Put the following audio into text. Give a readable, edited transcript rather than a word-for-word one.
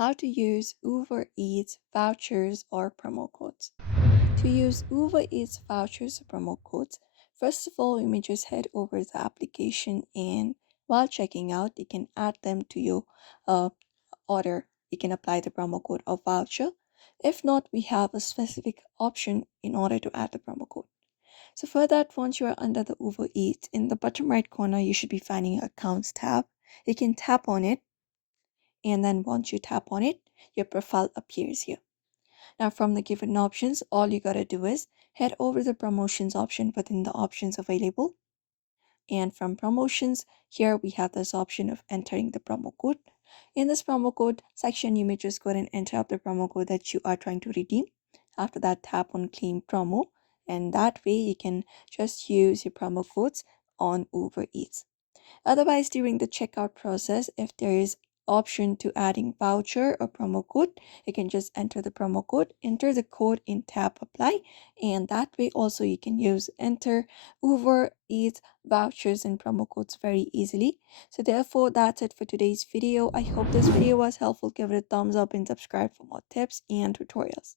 how to use Uber Eats vouchers or promo codes. To use Uber Eats vouchers or promo codes, first of all, you may just head over the application and while checking out, you can add them to your uh, order. You can apply the promo code or voucher. If not, we have a specific option in order to add the promo code. So for that, once you are under the Uber Eats, in the bottom right corner, you should be finding Accounts tab. You can tap on it, and then once you tap on it, your profile appears here. Now from the given options, all you gotta do is head over the promotions option within the options available. And from promotions, here we have this option of entering the promo code. In this promo code section, you may just go ahead and enter up the promo code that you are trying to redeem. After that, tap on claim promo, and that way you can just use your promo codes on Uber Eats. Otherwise, during the checkout process, if there is option to adding voucher or promo code, you can just enter the promo code, enter the code in tab apply, and that way also you can use enter Uber Eats vouchers and promo codes very easily. So therefore, that's it for today's video. I hope this video was helpful. Give it a thumbs up and subscribe for more tips and tutorials.